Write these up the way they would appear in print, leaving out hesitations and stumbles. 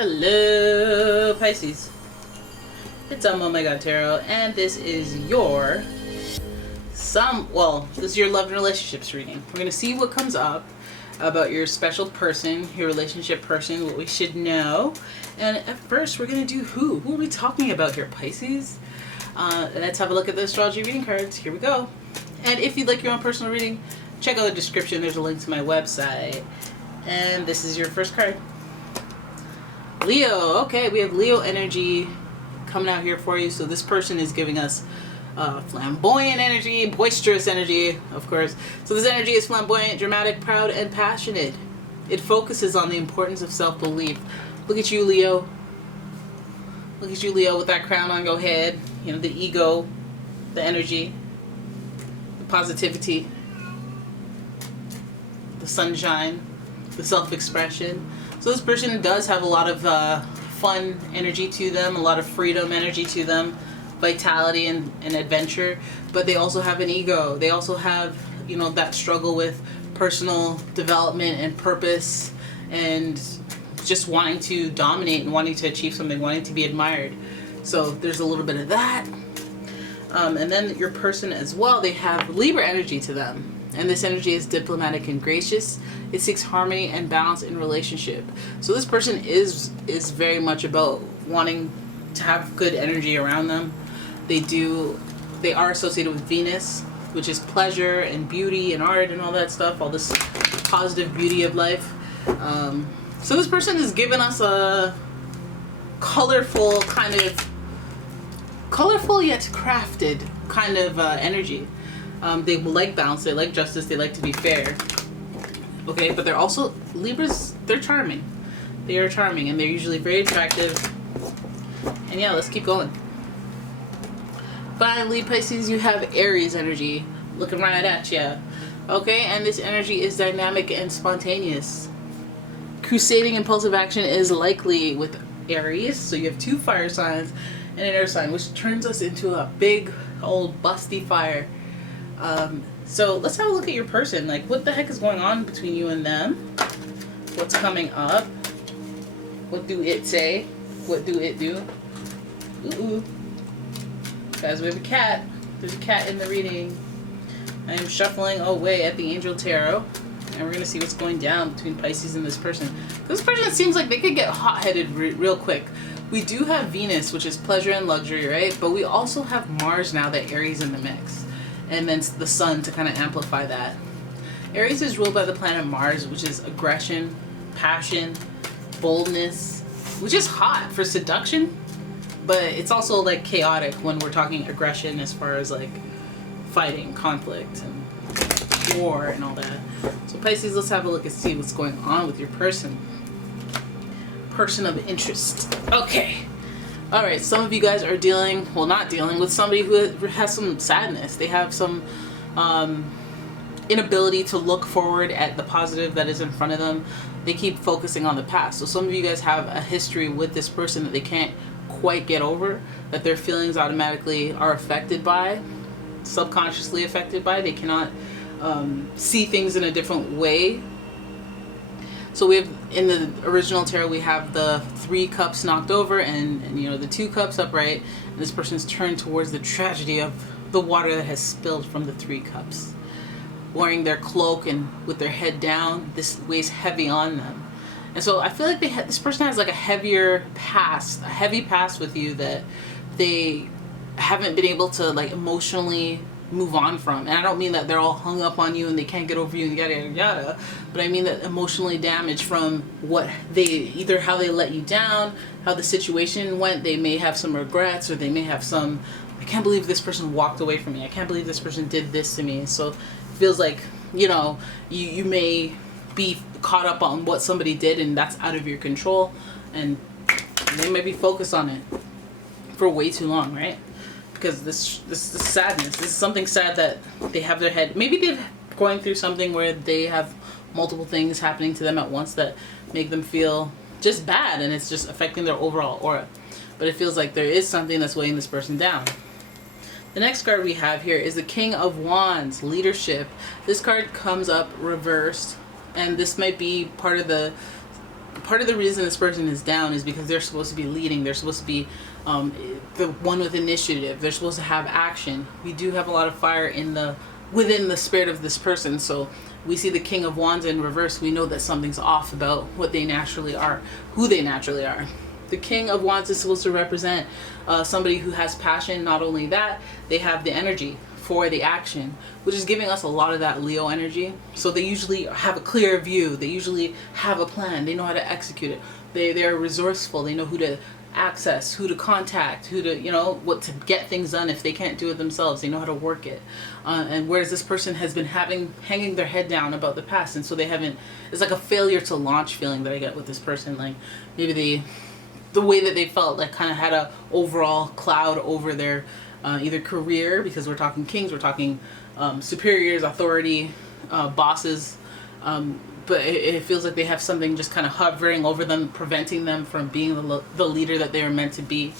Hello Pisces, it's umomgtarot, and this is your this is your love and relationships reading. We're going to see what comes up about your special person, your relationship person, what we should know. And at first we're going to do who are we talking about here, Pisces? Let's have a look at the astrology reading cards. Here we go. And if you'd like your own personal reading, check out the description. There's a link to my website. And this is your first card. Leo. Okay, we have Leo energy coming out here for you. So this person is giving us flamboyant energy, boisterous energy, of course. So this energy is flamboyant, dramatic, proud, and passionate. It focuses on the importance of self-belief. Look at you, Leo. Look at you, Leo, with that crown on your head. You know, the ego, the energy, the positivity, the sunshine, the self-expression. So this person does have a lot of fun energy to them, a lot of freedom energy to them, vitality and adventure, but they also have an ego. They also have, you know, that struggle with personal development and purpose and just wanting to dominate and wanting to achieve something, wanting to be admired. So there's a little bit of that. And then your person as well, they have Libra energy to them. And this energy is diplomatic and gracious. It seeks harmony and balance in relationship. So this person is very much about wanting to have good energy around them. They are associated with Venus, which is pleasure and beauty and art and all that stuff, all this positive beauty of life. So this person is giving us a colorful yet crafted kind of energy. They like balance, they like justice, they like to be fair. Okay, but they're also, Libras, they're charming. They are charming and they're usually very attractive. And yeah, let's keep going. Finally, Pisces, you have Aries energy looking right at you. Okay, and this energy is dynamic and spontaneous. Crusading impulsive action is likely with Aries. So you have two fire signs and an air sign, which turns us into a big old busty fire. So let's have a look at your person. Like, what the heck is going on between you and them? What's coming up? What do it say? What do it do? Ooh. Guys, we have a cat. There's a cat in the reading. I am shuffling away at the Angel Tarot. And we're going to see what's going down between Pisces and this person. This person seems like they could get hot-headed real quick. We do have Venus, which is pleasure and luxury, right? But we also have Mars now, that Aries in the mix. And then the sun to kind of amplify that. Aries is ruled by the planet Mars, which is aggression, passion, boldness, which is hot for seduction, but it's also like chaotic when we're talking aggression as far as like fighting, conflict, and war and all that. So Pisces, let's have a look and see what's going on with your person. Person of interest. Okay. All right, some of you guys are not dealing with somebody who has some sadness. They have some inability to look forward at the positive that is in front of them. They keep focusing on the past. So some of you guys have a history with this person that they can't quite get over, that their feelings automatically are affected by, subconsciously affected by. They cannot see things in a different way. So we have, in the original tarot, we have the 3 cups knocked over and you know, the 2 cups upright. And this person's turned towards the tragedy of the water that has spilled from the 3 cups. Wearing their cloak and with their head down, this weighs heavy on them. And so I feel like this person has like a heavy past with you that they haven't been able to like emotionally move on from. And I don't mean that they're all hung up on you and they can't get over you and yada yada yada, but I mean that emotionally damaged from either how they let you down, how the situation went. They may have some regrets, or they may have some, I can't believe this person walked away from me, I can't believe this person did this to me. So it feels like, you know, you may be caught up on what somebody did and that's out of your control, and they may be focused on it for way too long, right? Because this sadness, this is something sad that they have their head. Maybe they're going through something where they have multiple things happening to them at once that make them feel just bad, and it's just affecting their overall aura. But it feels like there is something that's weighing this person down. The next card we have here is the King of Wands, leadership. This card comes up reversed, and this might be part of the part of the reason this person is down is because they're supposed to be leading. They're supposed to be the one with initiative. They're supposed to have action. We do have a lot of fire within the spirit of this person. So we see the King of Wands in reverse. We know that something's off about what they naturally are, who they naturally are. The King of Wands is supposed to represent somebody who has passion. Not only that, they have the energy for the action, which is giving us a lot of that Leo energy. So they usually have a clear view. They usually have a plan. They know how to execute it. They're resourceful. They know who to access, who to contact, who to, what to get things done if they can't do it themselves. They know how to work it. And whereas this person has been hanging their head down about the past, and so they haven't, it's like a failure to launch feeling that I get with this person. Like maybe the way that they felt, like kind of had a overall cloud over their either career, because we're talking kings, we're talking superiors, authority, bosses, but it feels like they have something just kind of hovering over them, preventing them from being the leader that they are meant to be.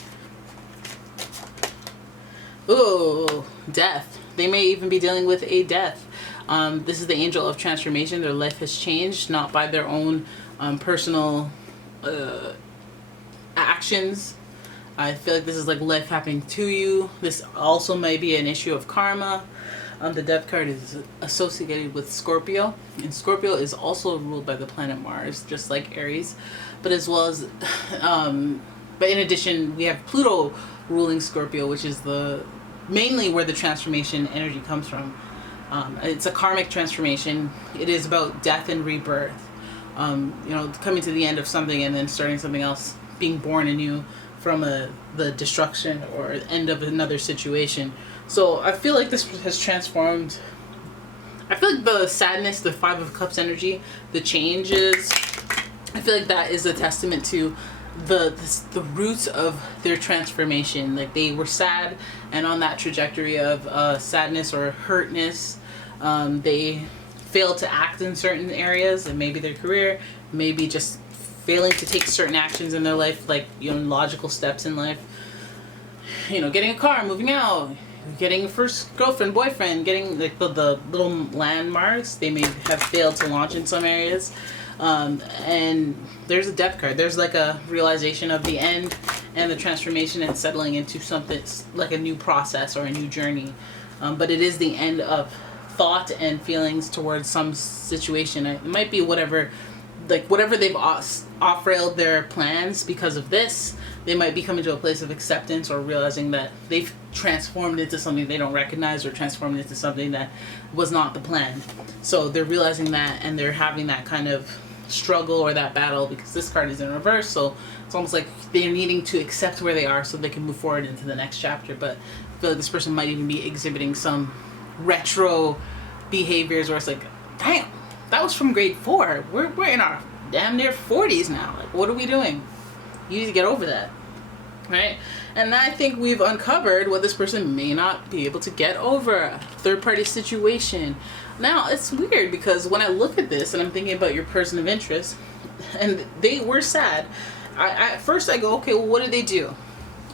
Ooh, death. They may even be dealing with a death. This is the angel of transformation. Their life has changed, not by their own personal actions. I feel like this is like life happening to you. This also may be an issue of karma. The death card is associated with Scorpio, and Scorpio is also ruled by the planet Mars, just like Aries. But as well as, but in addition, we have Pluto ruling Scorpio, which is mainly where the transformation energy comes from. It's a karmic transformation. It is about death and rebirth. Coming to the end of something and then starting something else, being born anew from the destruction or end of another situation. So I feel like this has transformed. I feel like the sadness, the Five of Cups energy, the changes, I feel like that is a testament to the roots of their transformation. Like they were sad, and on that trajectory of sadness or hurtness, they failed to act in certain areas, and maybe their career, maybe just failing to take certain actions in their life, like logical steps in life. Getting a car, moving out, getting a first girlfriend, boyfriend, getting like the little landmarks. They may have failed to launch in some areas. And there's a death card. There's like a realization of the end and the transformation and settling into something like a new process or a new journey. But it is the end of thought and feelings towards some situation. It might be whatever they've off-railed their plans because of this. They might be coming to a place of acceptance or realizing that they've transformed into something they don't recognize, or transformed into something that was not the plan. So they're realizing that, and they're having that kind of struggle or that battle, because this card is in reverse. So it's almost like they're needing to accept where they are so they can move forward into the next chapter. But I feel like this person might even be exhibiting some retro behaviors where it's like, damn, that was from grade 4. We're in our damn near 40s now. Like, what are we doing? You need to get over that, right? And I think we've uncovered what this person may not be able to get over. Third-party situation. Now, it's weird because when I look at this and I'm thinking about your person of interest, and they were sad, at first I go, okay, well, what did they do?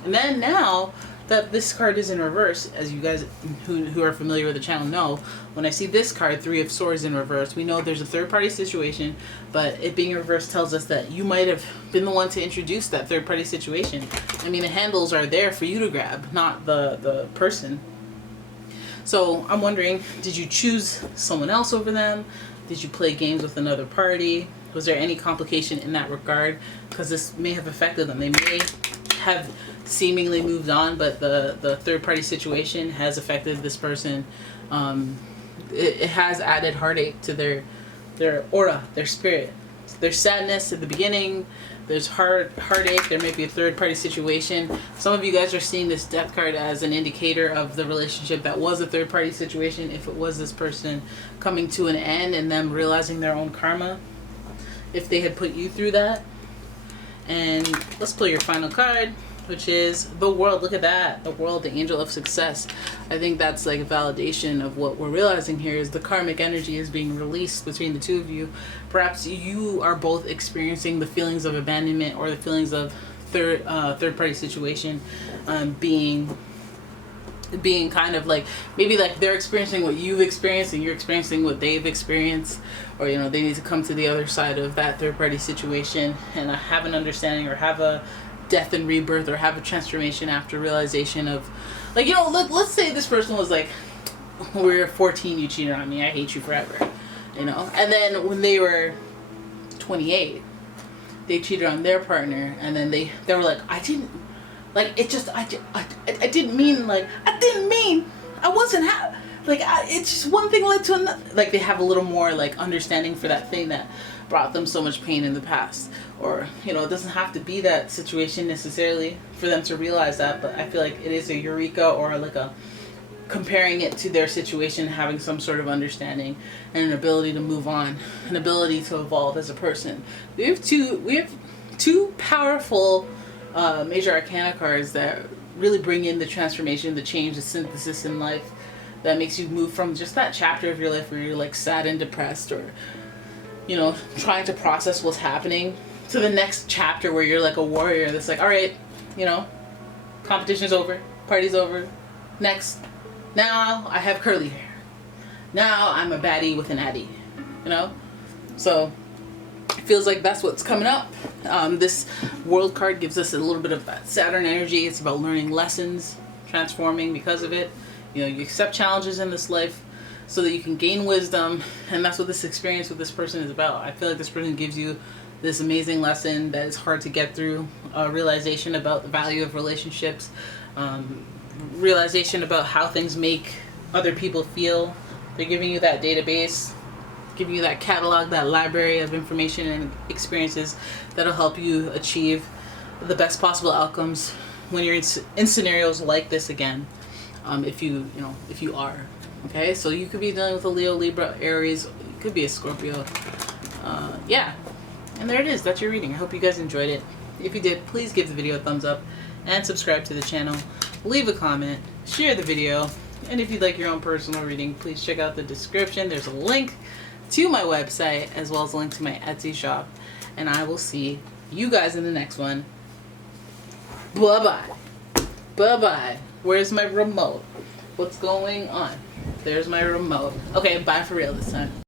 And then now that this card is in reverse, as you guys who are familiar with the channel know, when I see this card, Three of Swords in reverse, we know there's a third-party situation, but it being reversed tells us that you might have been the one to introduce that third-party situation. I mean, the handles are there for you to grab, not the person. So I'm wondering, did you choose someone else over them? Did you play games with another party? Was there any complication in that regard? Because this may have affected them. They may have seemingly moved on, but the third-party situation has affected this person. It has added heartache to their aura, their spirit. There's sadness at the beginning. There's heartache. There may be a third-party situation. Some of you guys are seeing this death card as an indicator of the relationship that was a third-party situation. If it was this person coming to an end and them realizing their own karma, if they had put you through that. And let's pull your final card, which is the World. Look at that. The World, the angel of success. I think that's like a validation of what we're realizing here is the karmic energy is being released between the two of you. Perhaps you are both experiencing the feelings of abandonment or the feelings of third-party situation being being kind of like, maybe like they're experiencing what you've experienced and you're experiencing what they've experienced, or you know, they need to come to the other side of that third party situation and have an understanding, or have a death and rebirth, or have a transformation after realization of, like, you know, let's say this person was like, we're 14, you cheated on me, I hate you forever, you know, and then when they were 28 they cheated on their partner, and then they were like, I didn't, like, it just, I didn't mean, like, I wasn't it's just one thing led to another. Like, they have a little more, like, understanding for that thing that brought them so much pain in the past. Or, you know, it doesn't have to be that situation necessarily for them to realize that, but I feel like it is a eureka, or like a comparing it to their situation, having some sort of understanding and an ability to move on, an ability to evolve as a person. We have two powerful major arcana cards that really bring in the transformation, the change, the synthesis in life that makes you move from just that chapter of your life where you're like sad and depressed, or, you know, trying to process what's happening, to the next chapter where you're like a warrior that's like, all right, you know, competition's over, party's over, next. Now I have curly hair. Now I'm a baddie with an addy, you know? So it feels like that's what's coming up. This world card gives us a little bit of that Saturn energy. It's about learning lessons, transforming because of it. You know, you accept challenges in this life so that you can gain wisdom, and that's what this experience with this person is about. I feel like this person gives you this amazing lesson that is hard to get through, realization about the value of relationships, realization about how things make other people feel. They're giving you that database, giving you that catalog, that library of information and experiences that'll help you achieve the best possible outcomes when you're in scenarios like this again. If you are, okay? So you could be dealing with a Leo, Libra, Aries, it could be a Scorpio. Yeah, and there it is. That's your reading. I hope you guys enjoyed it. If you did, please give the video a thumbs up and subscribe to the channel. Leave a comment, share the video, and if you'd like your own personal reading, please check out the description. There's a link to my website as well as a link to my Etsy shop, and I will see you guys in the next one. Bye-bye. Bye-bye. Where's my remote? What's going on? There's my remote. Okay, bye for real this time.